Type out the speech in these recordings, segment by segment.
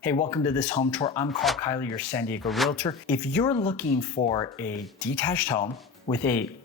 Hey, welcome to this home tour. I'm Karl, your San Diego realtor. If you're looking for a detached home with a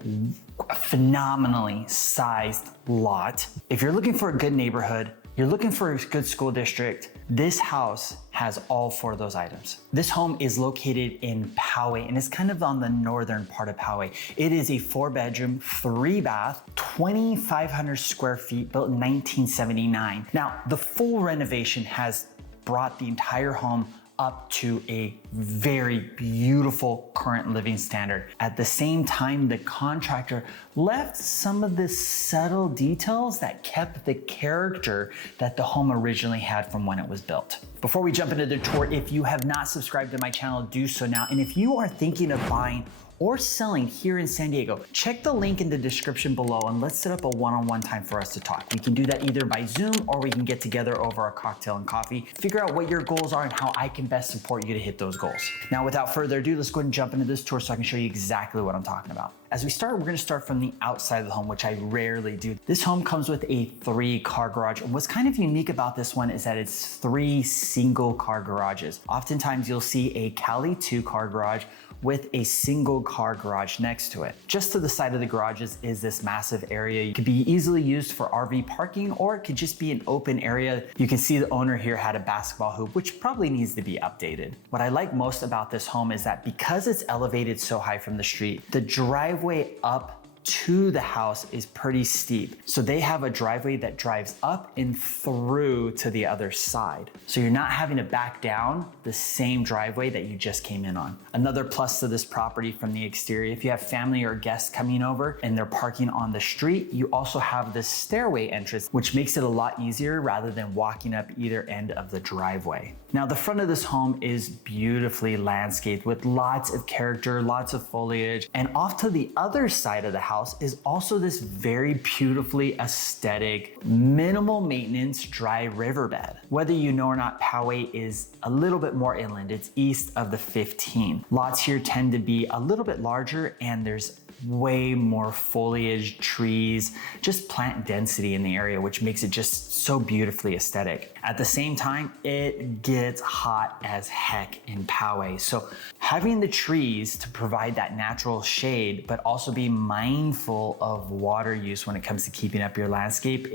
phenomenally sized lot, if you're looking for a good neighborhood, you're looking for a good school district, this house has all four of those items. This home is located in Poway and it's kind of on the northern part of Poway. It is a 4-bedroom, 3-bath, 2,500 square feet, built in 1979. Now, the full renovation has brought the entire home up to a very beautiful current living standard. At the same time, the contractor left some of the subtle details that kept the character that the home originally had from when it was built. Before we jump into the tour, if you have not subscribed to my channel, do so now. And if you are thinking of buying or selling here in San Diego, check the link in the description below and let's set up a one-on-one time for us to talk. We can do that either by Zoom or we can get together over a cocktail and coffee, figure out what your goals are and how I can best support you to hit those goals. Now, without further ado, let's go ahead and jump into this tour so I can show you exactly what I'm talking about. As we start, we're gonna start from the outside of the home, which I rarely do. This home comes with a 3-car garage. And what's kind of unique about this one is that it's 3 single-car garages. Oftentimes you'll see a Cali 2-car garage with a single car garage next to it. Just to the side of the garages is this massive area. It could be easily used for RV parking or it could just be an open area. You can see the owner here had a basketball hoop, which probably needs to be updated. What I like most about this home is that because it's elevated so high from the street, the driveway up to the house is pretty steep. So they have a driveway that drives up and through to the other side. So you're not having to back down the same driveway that you just came in on. Another plus to this property from the exterior, if you have family or guests coming over and they're parking on the street, you also have this stairway entrance, which makes it a lot easier rather than walking up either end of the driveway. Now, the front of this home is beautifully landscaped with lots of character, lots of foliage, and off to the other side of the house is also this very beautifully aesthetic, minimal maintenance dry riverbed. Whether you know or not, Poway is a little bit more inland. It's east of the 15. Lots here tend to be a little bit larger and there's way more foliage, trees, just plant density in the area, which makes it just so beautifully aesthetic. At the same time, it gets hot as heck in Poway. So having the trees to provide that natural shade, but also be mindful of water use when it comes to keeping up your landscape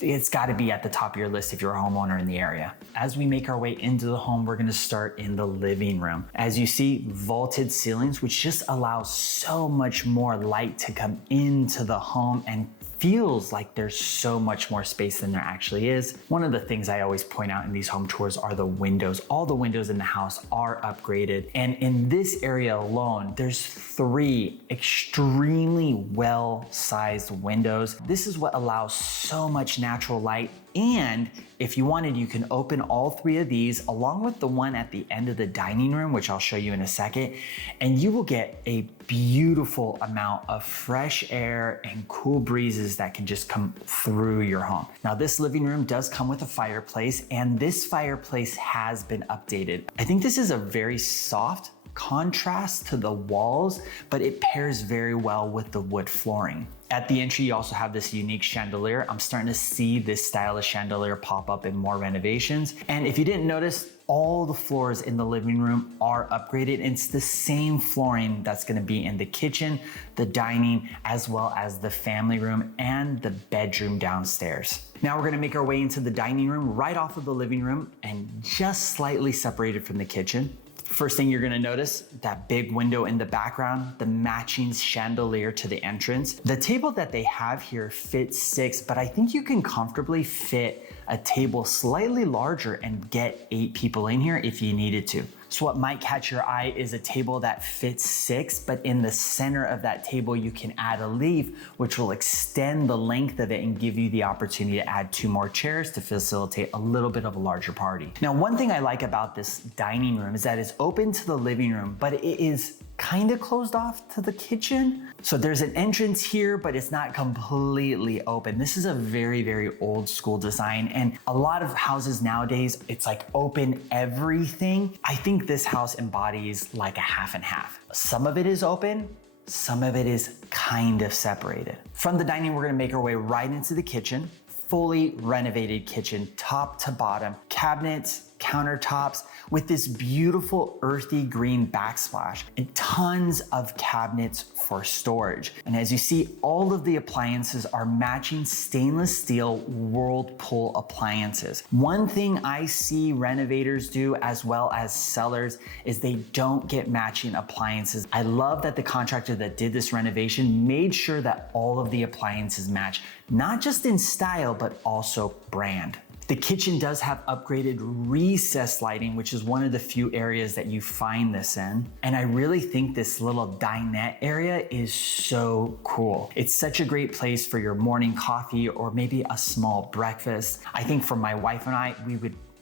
it's gotta be at the top of your list if you're a homeowner in the area. As we make our way into the home, we're gonna start in the living room. As you see, vaulted ceilings, which just allows so much more light to come into the home and feels like there's so much more space than there actually is. One of the things I always point out in these home tours are the windows. All the windows in the house are upgraded. And in this area alone, there's 3 extremely well-sized windows. This is what allows so much natural light. And if you wanted, you can open all 3 of these along with the one at the end of the dining room, which I'll show you in a second, and you will get a beautiful amount of fresh air and cool breezes that can just come through your home. Now, this living room does come with a fireplace, and this fireplace has been updated. I think this is a very soft contrast to the walls, but it pairs very well with the wood flooring. At the entry, you also have this unique chandelier. I'm starting to see this stylish chandelier pop up in more renovations. And if you didn't notice, all the floors in the living room are upgraded. It's the same flooring that's gonna be in the kitchen, the dining, as well as the family room and the bedroom downstairs. Now we're gonna make our way into the dining room right off of the living room and just slightly separated from the kitchen. First thing you're gonna notice, that big window in the background, the matching chandelier to the entrance. The table that they have here fits 6, but I think you can comfortably fit a table slightly larger and get 8 people in here if you needed to. So what might catch your eye is a table that fits 6, but in the center of that table, you can add a leaf, which will extend the length of it and give you the opportunity to add 2 more chairs to facilitate a little bit of a larger party. Now, one thing I like about this dining room is that it's open to the living room, but it is kind of closed off to the kitchen. So there's an entrance here, but it's not completely open. This is a very, very old school design. And a lot of houses nowadays, it's like open everything. I think this house embodies like a half and half. Some of it is open, some of it is kind of separated. From the dining, we're gonna make our way right into the kitchen. Fully renovated kitchen, top to bottom, cabinets, countertops with this beautiful earthy green backsplash and tons of cabinets for storage. And as you see, all of the appliances are matching stainless steel Whirlpool appliances. One thing I see renovators do as well as sellers is they don't get matching appliances. I love that the contractor that did this renovation made sure that all of the appliances match, not just in style, but also brand. The kitchen does have upgraded recessed lighting, which is one of the few areas that you find this in. And I really think this little dinette area is so cool. It's such a great place for your morning coffee or maybe a small breakfast. I think for my wife and I,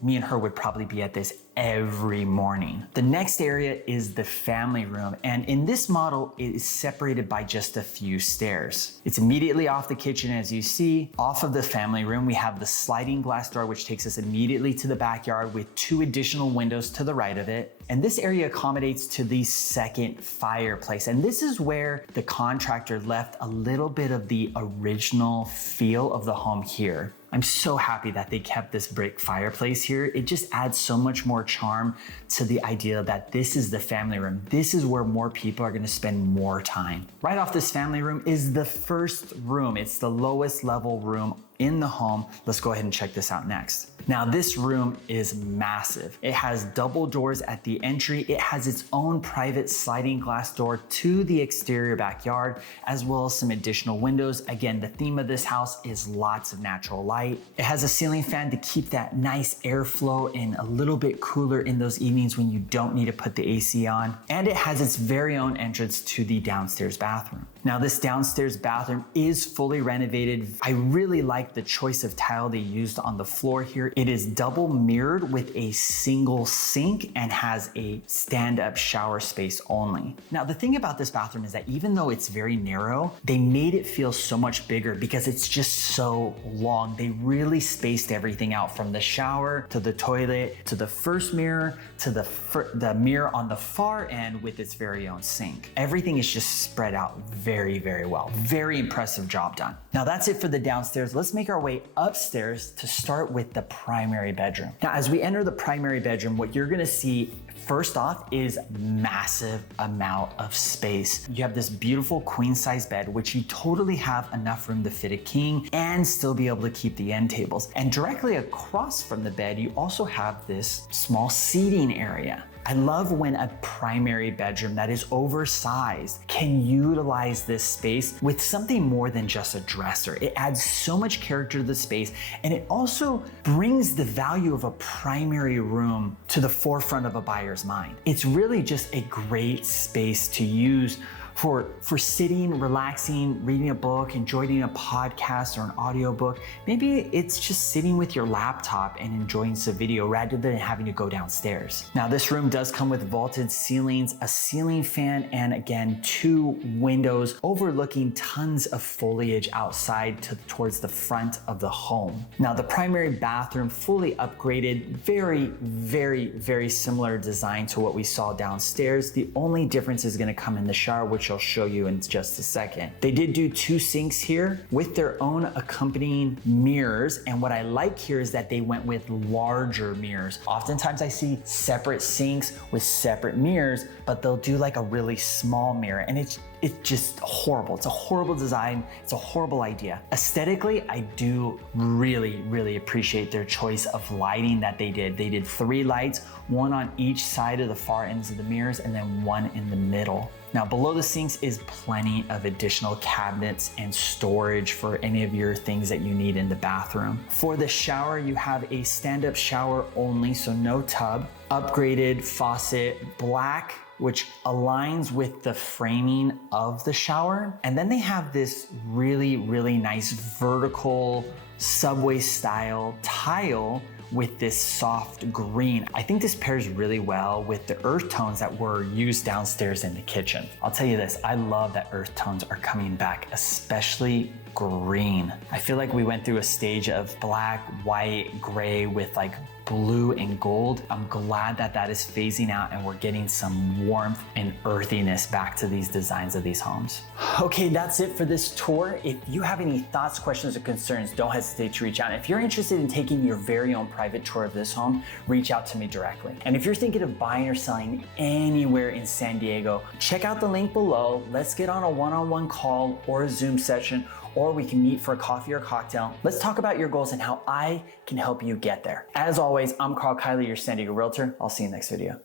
me and her would probably be at this every morning. The next area is the family room. And in this model, it is separated by just a few stairs. It's immediately off the kitchen, as you see. Off of the family room, we have the sliding glass door, which takes us immediately to the backyard with 2 additional windows to the right of it. And this area accommodates to the second fireplace. And this is where the contractor left a little bit of the original feel of the home here. I'm so happy that they kept this brick fireplace here. It just adds so much more charm to the idea that this is the family room. This is where more people are gonna spend more time. Right off this family room is the first room. It's the lowest level room in the home. Let's go ahead and check this out next. Now this room is massive. It has double doors at the entry. It has its own private sliding glass door to the exterior backyard, as well as some additional windows. Again, the theme of this house is lots of natural light. It has a ceiling fan to keep that nice airflow and a little bit cooler in those evenings when you don't need to put the AC on. And it has its very own entrance to the downstairs bathroom. Now this downstairs bathroom is fully renovated. I really like the choice of tile they used on the floor here. It is double mirrored with a single sink and has a stand-up shower space only. Now the thing about this bathroom is that even though it's very narrow, they made it feel so much bigger because it's just so long. They really spaced everything out from the shower to the toilet to the first mirror to the mirror on the far end with its very own sink. Everything is just spread out very, very well. Very impressive job done. Now that's it for the downstairs. Let's make our way upstairs to start with the primary bedroom. Now, as we enter the primary bedroom, what you're gonna see first off is massive amount of space. You have this beautiful queen size bed, which you totally have enough room to fit a king and still be able to keep the end tables. And directly across from the bed, you also have this small seating area. I love when a primary bedroom that is oversized can utilize this space with something more than just a dresser. It adds so much character to the space, and it also brings the value of a primary room to the forefront of a buyer's mind. It's really just a great space to use for sitting, relaxing, reading a book, enjoying a podcast or an audiobook. Maybe it's just sitting with your laptop and enjoying some video rather than having to go downstairs. Now this room does come with vaulted ceilings, a ceiling fan, and again, 2 windows overlooking tons of foliage outside towards the front of the home. Now the primary bathroom, fully upgraded, very, very, very similar design to what we saw downstairs. The only difference is gonna come in the shower, which I'll show you in just a second. They did do 2 sinks here with their own accompanying mirrors. And what I like here is that they went with larger mirrors. Oftentimes I see separate sinks with separate mirrors, but they'll do like a really small mirror, and it's just horrible. It's a horrible design. It's a horrible idea. Aesthetically, I do really, really appreciate their choice of lighting that they did. They did 3 lights, 1 on each side of the far ends of the mirrors and then 1 in the middle. Now below the sinks is plenty of additional cabinets and storage for any of your things that you need in the bathroom. For the shower, you have a stand-up shower only, so no tub. Upgraded faucet, black, which aligns with the framing of the shower. And then they have this really, really nice vertical subway style tile with this soft green. I think this pairs really well with the earth tones that were used downstairs in the kitchen. I'll tell you this, I love that earth tones are coming back, especially green. I feel like we went through a stage of black, white, gray with like blue and gold. I'm glad that that is phasing out and we're getting some warmth and earthiness back to these designs of these homes. Okay, that's it for this tour. If you have any thoughts, questions, or concerns, don't hesitate to reach out. If you're interested in taking your very own private tour of this home, reach out to me directly. And if you're thinking of buying or selling anywhere in San Diego, check out the link below. Let's get on a one-on-one call or a Zoom session, or we can meet for a coffee or cocktail. Let's talk about your goals and how I can help you get there. As always, I'm Karl, your San Diego Realtor. I'll see you next video.